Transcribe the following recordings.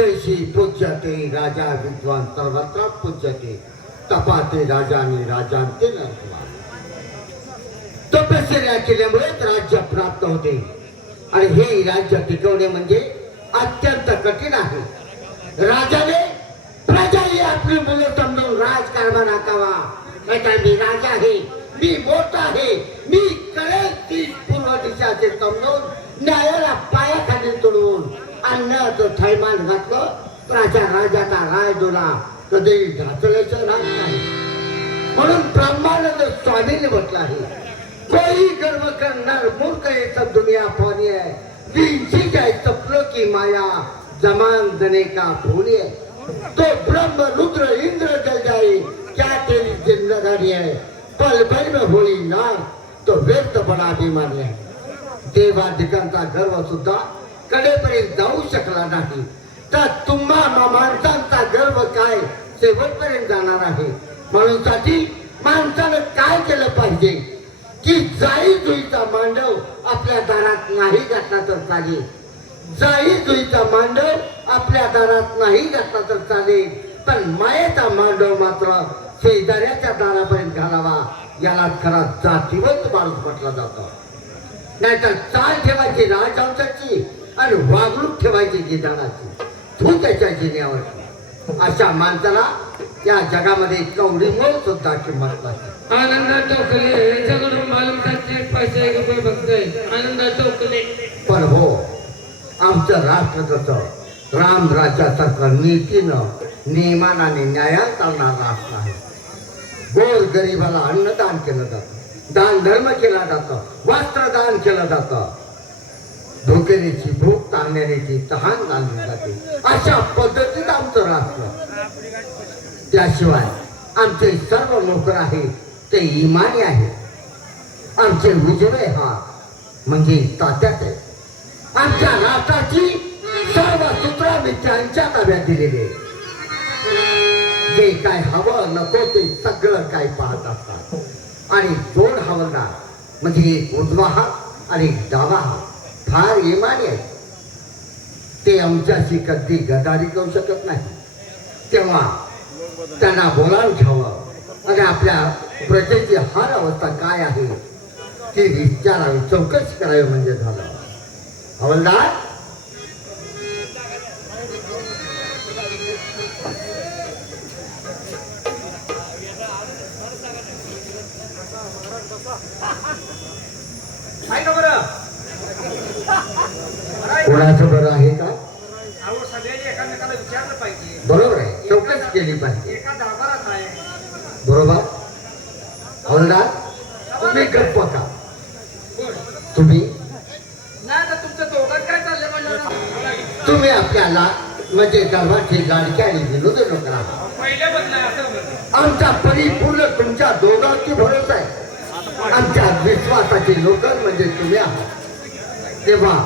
स्वदेशी पूज्यते राजा विद्वान सर्वत्र पूज्यते तपाते राजाने राजांते नरद्वार. तपश्चर्या केल्यामुळेच राज्य प्राप्त होते आणि हे राज्य टिकवणे म्हणजे अत्यंत कठीण आहे. राजाने प्रजा ही आपली मुलं समजून राजकारभार हाकावा. नाहीतर मी राजा आहे, मी मोठा आहे, मी कळेल ती पूर्व दिशाचे समजून न्यायाला पायाखाली तोडून अन्नाचं थैमान घातलं. प्रजा राजाचा राय डोला कधी घातल्याचं राज नाही. म्हणून ब्रह्मानंद स्वामीने म्हटलं आहे, कोई गर्व करणार मूर्ख ये सब दुनिया पानी है, विंची जाए सपनों की माया जमान दने का भूली है. तो ब्रह्म रुद्र इंद्र जल जाए क्या तेरी जिंदगानी है, पल भर में होई नार तो व्यर्थ बड़ा अभिमानी है. देवाधिकांचा गर्व सुद्धा कडेपर्यंत जाऊ शकला नाही तर तुम्हा माणसांचा गर्व काय शेवटपर्यंत जाणार आहे. म्हणून साठी माणसानं काय केलं पाहिजे की जाई जुईचा मांडव आपल्या दारात नाही घातला तर चालेल. जाई जुईचा मांडव आपल्या दारात नाही घातला तर चालेल, पण मायेचा मांडव मात्र शेजाऱ्याच्या दारापर्यंत घालावा. याला खरा जातीवंत माणूस म्हटला जातो. नाहीतर चाल ठेवायची राजहंसाची आणि वागणूक ठेवायची गिधाडाची, तू त्याच्या जिन्यावर. अशा माणसाला या जगामध्ये कवडीमुळे सुद्धा किंमत नाही. आनंदा टोकले जगडून मालूम साचे पैसे रुपये बघतोय. आनंदा टोकले पण हो, आमचं राष्ट्र कसं राम राज्यासारखं नीतीनं नियमानं आणि न्यायात चालणार राष्ट्र आहे. गोर गरिबाला अन्नदान केलं जातं, दान धर्म केला जातं, वस्त्रदान केलं जातं, भुकेलीची भूक ताणण्याची तहान घालली जाते. अशा पद्धतीत आमचं राष्ट्र. त्याशिवाय आमचे सर्व नोकर आहे ते इमानी आहे. आमचे उजवे हात म्हणजे तात्याचे. आमच्या राष्ट्राची सर्व सूत्र मी त्यांच्या ताब्यात दिलेले. जे काय हवं नको ते सगळं काय पाहत असतात. आणि दोन हवलदार म्हणजे एक उजवा हात आणि डावा हात फार इमानी आहे. ते आमच्याशी कधी गदारी करू शकत नाही. तेव्हा त्यांना बोलावून घ्यावं आणि आपल्या प्रजेची हर अवस्था काय आहे ती विचारावी, चौकशी करावी म्हणजे झालं. हवलदार, कोणाचं बरं आहे का? बरोबर आहे, चौकशी केली पाहिजे. बरोबर. हवलदार, तुम्ही गप्प का? तुम्ही तुम्ही आपल्याला म्हणजे दरबारची लाडकी आणि विनोद नोकर आहात. आमचा परिपूर्ण तुमच्या दोघांची भरोसा आहे. आमच्या विश्वासाचे नोकर म्हणजे तुम्ही आहात. तेव्हा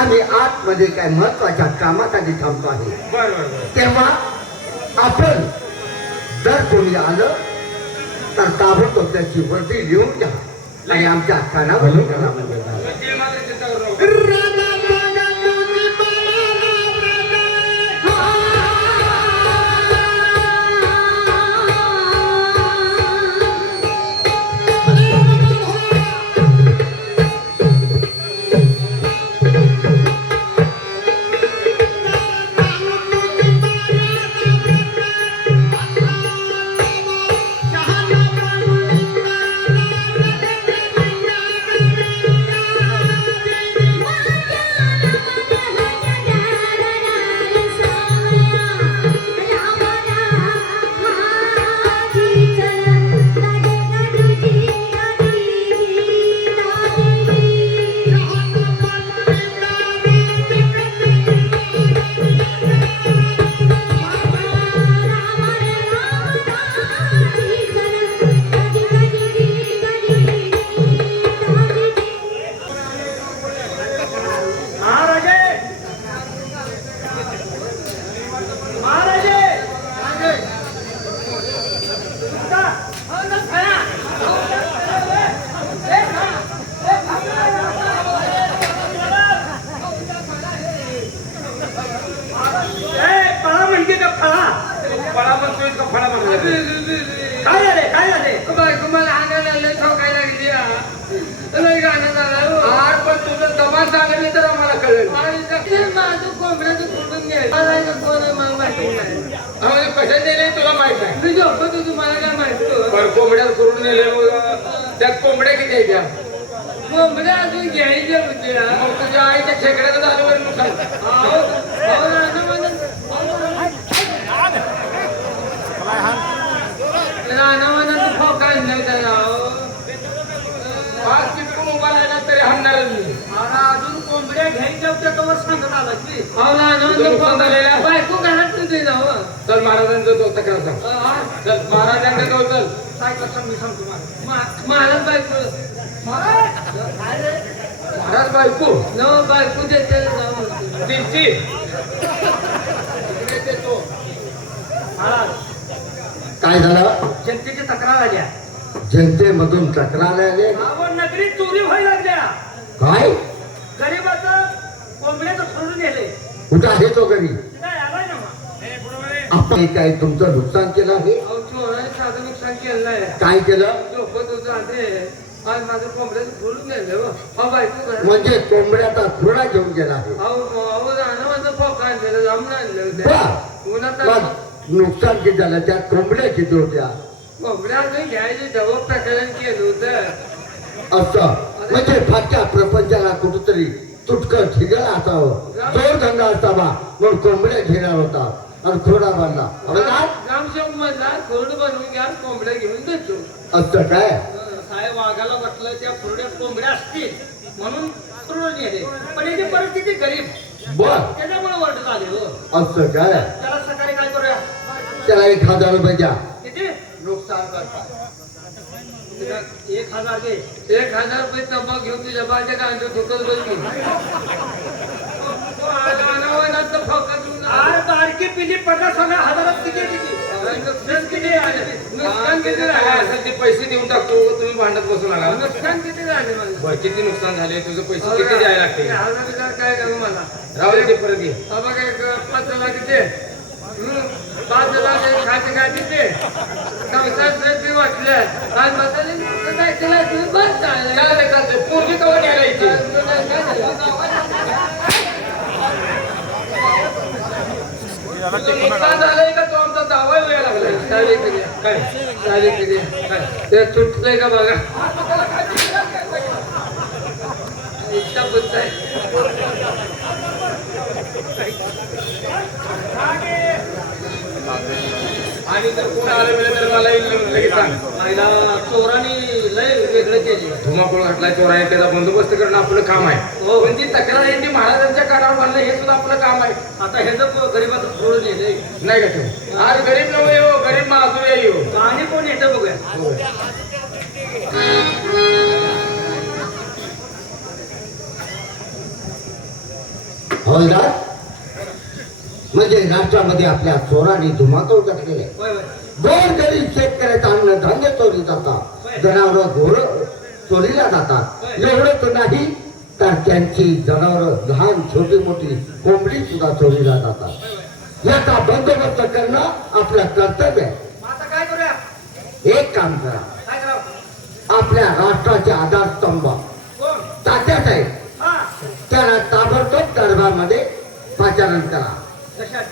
आम्ही आतमध्ये काय महत्वाच्या कामासाठी थांबतो आहे. तेव्हा आपण जर कोणी आलं तर ताबडतोब त्याची वर्दी लिहून घ्या आणि आमच्या कानावर म्हणजे काय झाले काय झाले बायको मला आणायला लय ठोकायला लागली हा. लय गाणं झालं आर पण तुझं जमा सांगितलं तर आम्हाला कळेल माझं कोंबड्याचं सोडून घ्यायचं मला कोण आहे मला माहिती नाही आम्हाला कशा नेले तुला माहित आहे मी झोपत होतो मला काय माहिती पर कोंबड्यात करून नेले मग त्यात कोंबड्या किती आहेत त्या? कोंबड्या अजून घ्यायच्या होत्या मग तुझ्या आईच्या खेकड्याचं झालं बरं नुकसान रानावानाचं फोक आणलं त्याला पाच चिटकून उभा राहिला तरी हाणणारच मी अजून कोंबड्या घ्यायच्या होत्या तर सांगत आला की बायको घरात तुझे जाऊ चल महाराजांचं तो तक्रार सांग चल महाराजांकडे जाऊ चल काय कसं मी सांगतो मला बायको महाराज बायको न बायको देते जाऊ त्यांची महाराज काय झालं जनतेची तक्रार आल्या जनतेमधून तक्रार आले आपण नगरीत चोरी व्हायला लागल्या काय गरीबाचं कोंबड्याचं सोडून गेले कुठं आहे तो घरी काय आलाय ना मग आपण काय तुमचं नुकसान केलं आहे चोराने साधं नुकसान केलं आहे काय केलं झोपत होतं आधी आज माझं कोंबड्याचं खोलून नेलं हा बायको घरात म्हणजे कोंबड्याचा थोडा घेऊन गेला आहे अहो रानावाचं फोक आणलेलं जाऊन आणलं बा. होतं उन्हात पण नुकसान किती झालं त्यात कोंबड्या किती होत्या कोंबड्या अजून घ्यायचे जवळ प्रकरण केलं होतं असं म्हणजे फाटक्या प्रपंचाला कुठंतरी तुटकं ठिगळ असावं जोरधंदा असावा म्हणून कोंबड्या घेणार होता आणि थोडा बांधला ग्रामसेवक मधला खोड बनवून घ्या कोंबड्या घेऊन देतो असं काय साहेब वाघाला वाटलं त्या फुरड्यात कोंबड्या असतील म्हणून सोडून गेले पण याची परिस्थिती गरीब बर त्याच्यामुळे वरड झाले हो असं काय त्याला सकाळी काय करूया त्याला 1000 रुपये द्या किती नुकसान करता 1000 घे 1000 रुपये तंबाखू घेऊन तुझ्या बाच्या गांजो ठोकल बघ आर बारकी पिली 50,000 किती किती नुकसान किती काय झालं असेल ते पैसे देऊन टाकतो तुम्ही भांडत बसू नका नुकसान किती झाले मला बरं किती नुकसान झाले तुझं पैसे किती द्यायला लागते 1000 काय करू मला राहू दे ते परत घे बाबा काय 5 लाख दे 5 लाख खाते खाते ते संसार वाटलं आज बसायला काय केलं तुम्ही बस चालते चालते पूर्वी कवर न्यायला यायची नुकसान झालंय का तो आमचा दावा वेळ लागलाय चालेल कधी काय चालेल कधी काय ते तुटलंय का बघा इतका बुद्ध आहे आणि जर कोण आलं वेळ तर मला लगेच सांग आईला चोरांनी लय वेगळं केले धुमाकूळ घातला चोर आहे त्याचा बंदोबस्त करणं आपलं काम आहे हो. पण ती तक्रार आहे ती महाराजांच्या कानावर बांधणं हे सुद्धा आपलं काम आहे आता हे जर गरीबाचं सोडून गेले नाही का तू आज गरीब नव्हे हो गरीब माजुरी आहे हो आणि कोण येतं बघूया हवलदार म्हणजे राष्ट्रामध्ये आपल्या चोरांनी धुमाकूळ घातलेले होय होय गोर गरीब शेतकऱ्याचं अन्न धान्य चोरी जातात जनावर घोर चोरीला जातात एवढंच नाही तर त्यांची जनावर लहान छोटी मोठी कोंबडी सुद्धा चोरीला जातात याचा बंदोबस्त करणं आपलं कर्तव्य आहे मग आता काय करूया एक काम करा काय करावं आपल्या राष्ट्राचे आधारस्तंभ कोण तात्यासाहेब हा त्याला ताबडतोब दरबारमध्ये पाचारण करा कशात